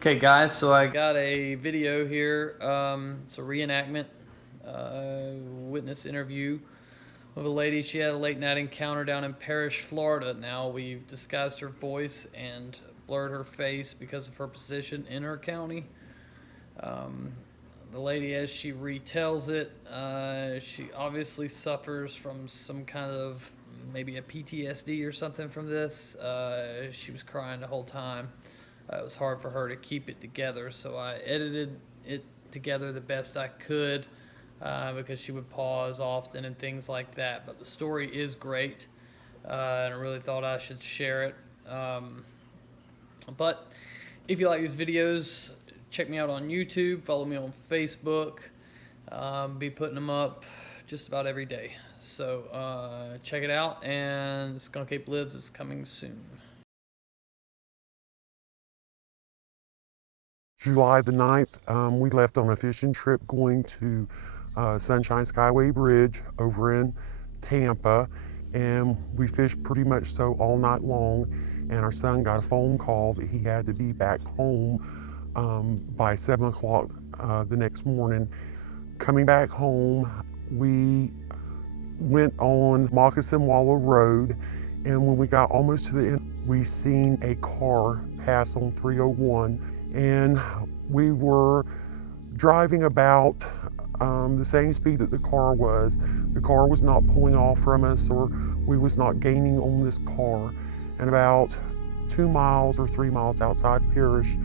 Okay, guys, so I got a video here. It's a reenactment, witness interview of a lady. She had a late night encounter down in Parrish, Florida. Now we've disguised her voice and blurred her face because of her position in her county. Um, the lady, as she retells it, she obviously suffers from some kind of maybe a PTSD or something from this. She was crying the whole time. It was hard for her to keep it together, so I edited it together the best I could because she would pause often and things like that. But the story is great, and I really thought I should share it. But if you like these videos, check me out on YouTube, follow me on Facebook. Be putting them up just about every day. So check it out, and Skunk Ape Lives is coming soon. July the 9th, we left on a fishing trip going to Sunshine Skyway Bridge over in Tampa, and we fished pretty much so all night long, and our son got a phone call that he had to be back home by 7 o'clock the next morning. Coming back home, we went on Moccasin Wallow Road, and when we got almost to the end, we seen a car pass on 301, and we were driving about the same speed that the car was. The car was not pulling off from us, or we was not gaining on this car. And about 2 miles or 3 miles outside Parrish,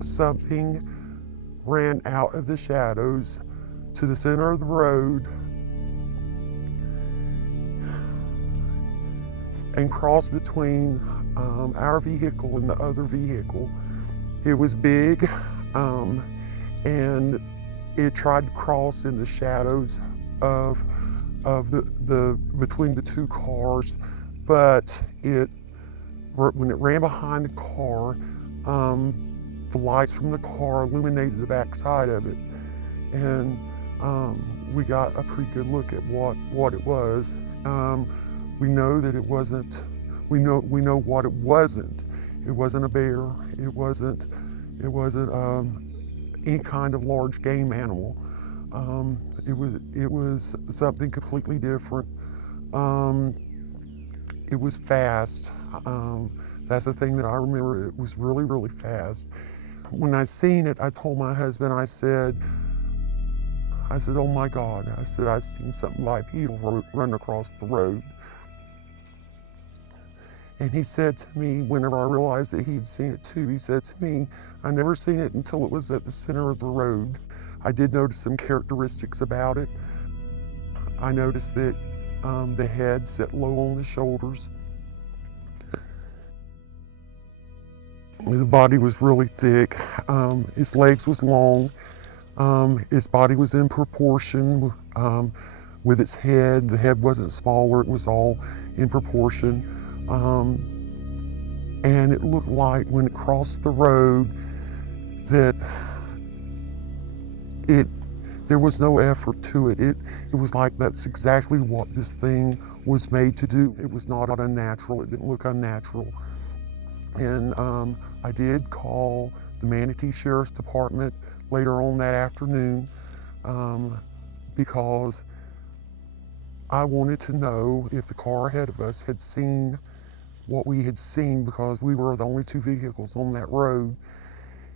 something ran out of the shadows to the center of the road and crossed between our vehicle and the other vehicle. It was big, and it tried to cross in the shadows of the between the two cars, but when it ran behind the car, the lights from the car illuminated the back side of it, and we got a pretty good look at what it was. We know that it wasn't. We know what it wasn't. It wasn't a bear. It wasn't any kind of large game animal. It was something completely different. It was fast. That's the thing that I remember. It was really, really fast. When I seen it, I told my husband. I said, "Oh my God!" I said, "I seen something bipedal run across the road." And he said to me, whenever I realized that he'd seen it too, he said to me, "I never seen it until it was at the center of the road." I did notice some characteristics about it. I noticed that the head sat low on the shoulders. The body was really thick. Its legs was long. Its body was in proportion with its head. The head wasn't smaller, it was all in proportion. And it looked like when it crossed the road that there was no effort to it. It was like that's exactly what this thing was made to do. It was not unnatural, it didn't look unnatural. And I did call the Manatee Sheriff's Department later on that afternoon because I wanted to know if the car ahead of us had seen what we had seen, because we were the only two vehicles on that road.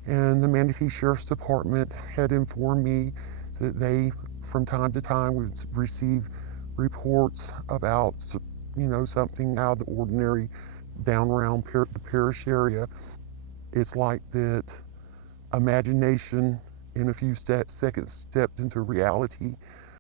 And the Manatee Sheriff's Department had informed me that they, from time to time, would receive reports about, something out of the ordinary down around the Parrish area. It's like that imagination in a few seconds stepped into reality.